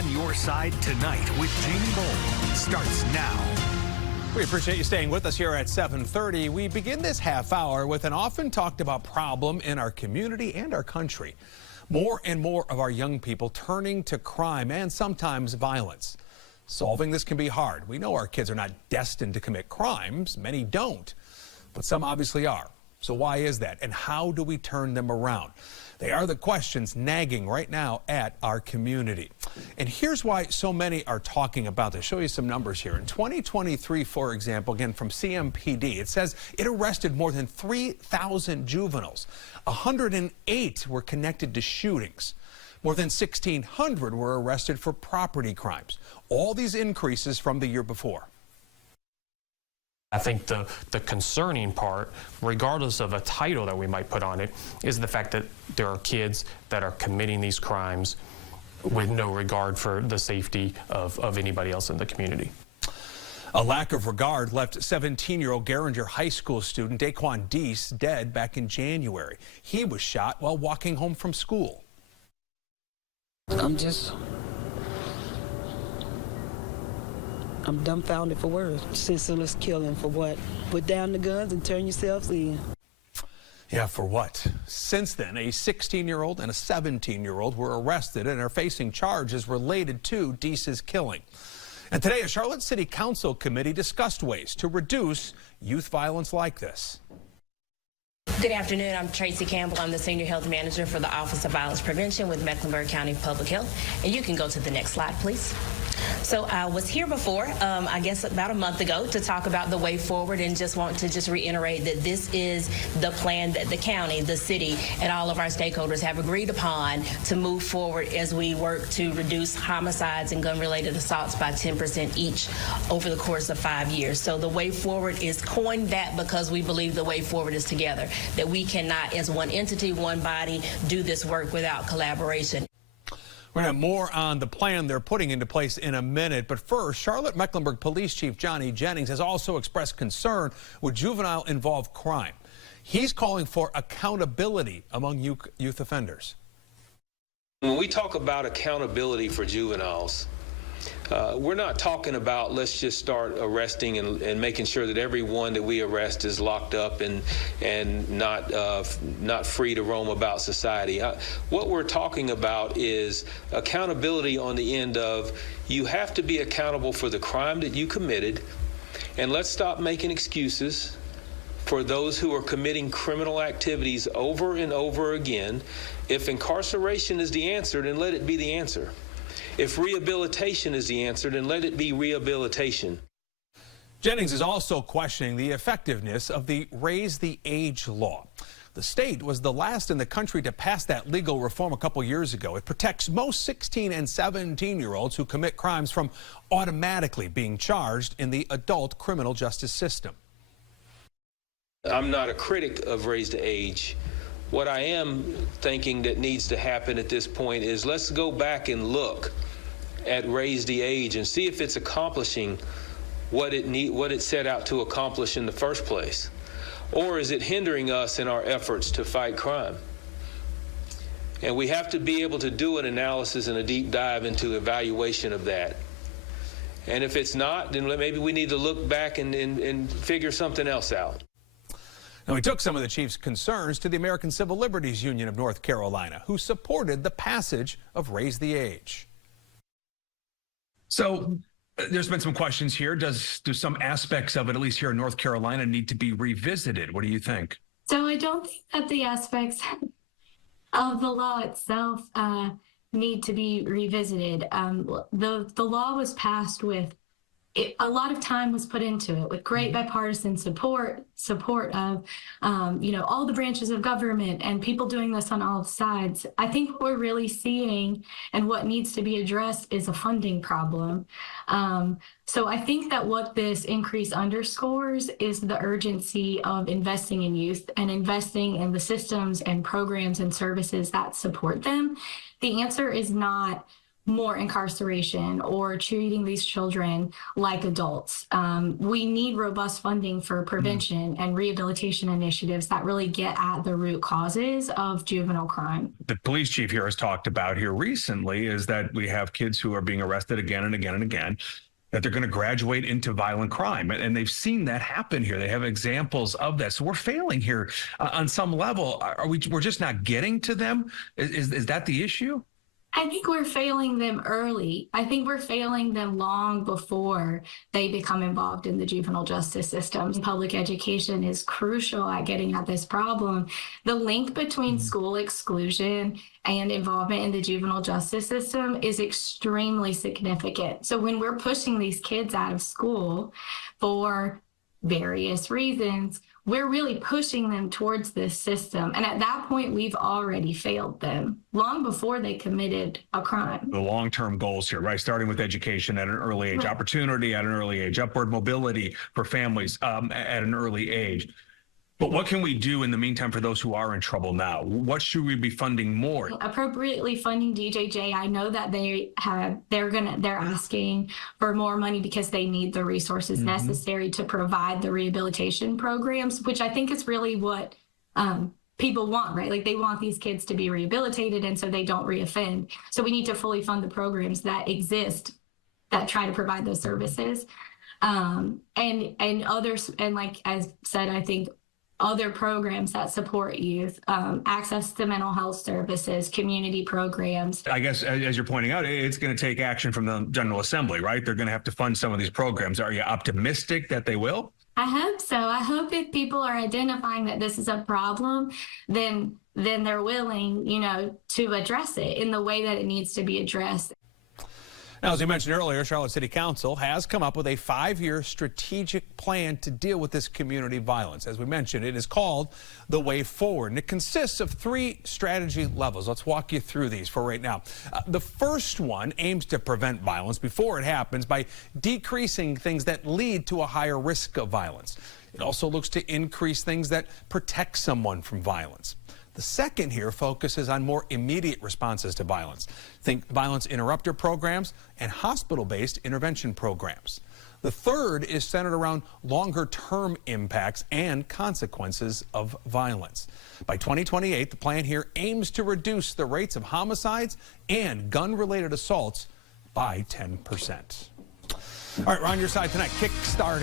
On Your Side Tonight with Jamie Bold starts now. We appreciate you staying with us here at 7:30. We begin this half hour with an often talked about problem in our community and our country. More and more of our young people turning to crime and sometimes violence. Solving this can be hard. We know our kids are not destined to commit crimes. Many don't, but some obviously are. So why is that? And how do we turn them around? They are the questions nagging right now at our community. And here's why so many are talking about this. Show you some numbers here. In 2023, for example, again from CMPD, it says it arrested more than 3,000 juveniles. 108 were connected to shootings. More than 1,600 were arrested for property crimes. All these increases from the year before. I think the concerning part, regardless of a title that we might put on it, is the fact that there are kids that are committing these crimes with no regard for the safety of anybody else in the community. A lack of regard left 17-year-old Garinger High School student Daquan Deese dead back in January. He was shot while walking home from school. I'm dumbfounded for words. Senseless killing for what? Put down the guns and turn yourselves in. Yeah, for what? Since then, a 16-year-old and a 17-year-old were arrested and are facing charges related to Deese's killing. And today, a Charlotte City Council committee discussed ways to reduce youth violence like this. Good afternoon. I'm Tracy Campbell. I'm the Senior Health Manager for the Office of Violence Prevention with Mecklenburg County Public Health. And you can go to the next slide, please. So I was here before, I guess about a month ago, to talk about the way forward, and just want to reiterate that this is the plan that the county, the city, and all of our stakeholders have agreed upon to move forward as we work to reduce homicides and gun-related assaults by 10% each over the course of 5 years. So the way forward is coined that because we believe the way forward is together, that we cannot, as one entity, one body, do this work without collaboration. We're going to have more on the plan they're putting into place in a minute. But first, Charlotte-Mecklenburg Police Chief Johnny Jennings has also expressed concern with juvenile-involved crime. He's calling for accountability among youth offenders. When we talk about accountability for juveniles, we're not talking about let's just start arresting and making sure that everyone that we arrest is locked up and not free to roam about society. What we're talking about is accountability on the end of you have to be accountable for the crime that you committed, and let's stop making excuses for those who are committing criminal activities over and over again. If incarceration is the answer, then let it be the answer. If rehabilitation is the answer, then let it be rehabilitation. Jennings is also questioning the effectiveness of the Raise the Age law. The state was the last in the country to pass that legal reform a couple years ago. It protects most 16 and 17-year-olds who commit crimes from automatically being charged in the adult criminal justice system. I'm not a critic of Raise the Age. What I am thinking that needs to happen at this point is let's go back and look at Raise the Age and see if it's accomplishing what it set out to accomplish in the first place. Or is it hindering us in our efforts to fight crime? And we have to be able to do an analysis and a deep dive into evaluation of that. And if it's not, then maybe we need to look back and figure something else out. Now, we took some of the chief's concerns to the American Civil Liberties Union of North Carolina, who supported the passage of Raise the Age. So there's been some questions here. Do some aspects of it, at least here in North Carolina, need to be revisited? What do you think? So I don't think that the aspects of the law itself need to be revisited. The law was passed with a lot of time was put into it, with great bipartisan support of, all the branches of government and people doing this on all sides. I think what we're really seeing and what needs to be addressed is a funding problem. So I think that what this increase underscores is the urgency of investing in youth and investing in the systems and programs and services that support them. The answer is not more incarceration or treating these children like adults. We need robust funding for prevention and rehabilitation initiatives that really get at the root causes of juvenile crime. The police chief here has talked about here recently is that we have kids who are being arrested again and again and again, that they're going to graduate into violent crime. And they've seen that happen here. They have examples of that. So we're failing here on some level. We're just not getting to them? Is that the issue? I think we're failing them early. I think we're failing them long before they become involved in the juvenile justice system. Public education is crucial at getting at this problem. The link between school exclusion and involvement in the juvenile justice system is extremely significant. So when we're pushing these kids out of school for various reasons, we're really pushing them towards this system. And at that point, we've already failed them long before they committed a crime. The long-term goals here, right? Starting with education at an early age, opportunity at an early age, upward mobility for families at an early age. But what can we do in the meantime for those who are in trouble now? What should we be funding more? Appropriately funding DJJ. I know that they're asking for more money because they need the resources necessary to provide the rehabilitation programs, which I think is really what people want, right? Like they want these kids to be rehabilitated and so they don't reoffend. So we need to fully fund the programs that exist that try to provide those services. And others, and like I said, I think other programs that support youth, access to mental health services, community programs. I guess, as you're pointing out, it's going to take action from the General Assembly, right? They're going to have to fund some of these programs. Are you optimistic that they will? I hope so. I hope if people are identifying that this is a problem, then they're willing, to address it in the way that it needs to be addressed. Now, as we mentioned earlier, Charlotte City Council has come up with a 5-year strategic plan to deal with this community violence. As we mentioned, it is called The Way Forward, and it consists of 3 strategy levels. Let's walk you through these for right now. The first one aims to prevent violence before it happens by decreasing things that lead to a higher risk of violence. It also looks to increase things that protect someone from violence. The second here focuses on more immediate responses to violence. Think violence interrupter programs and hospital-based intervention programs. The third is centered around longer-term impacts and consequences of violence. By 2028, the plan here aims to reduce the rates of homicides and gun-related assaults by 10%. All right, we're on your side tonight. Kickstart.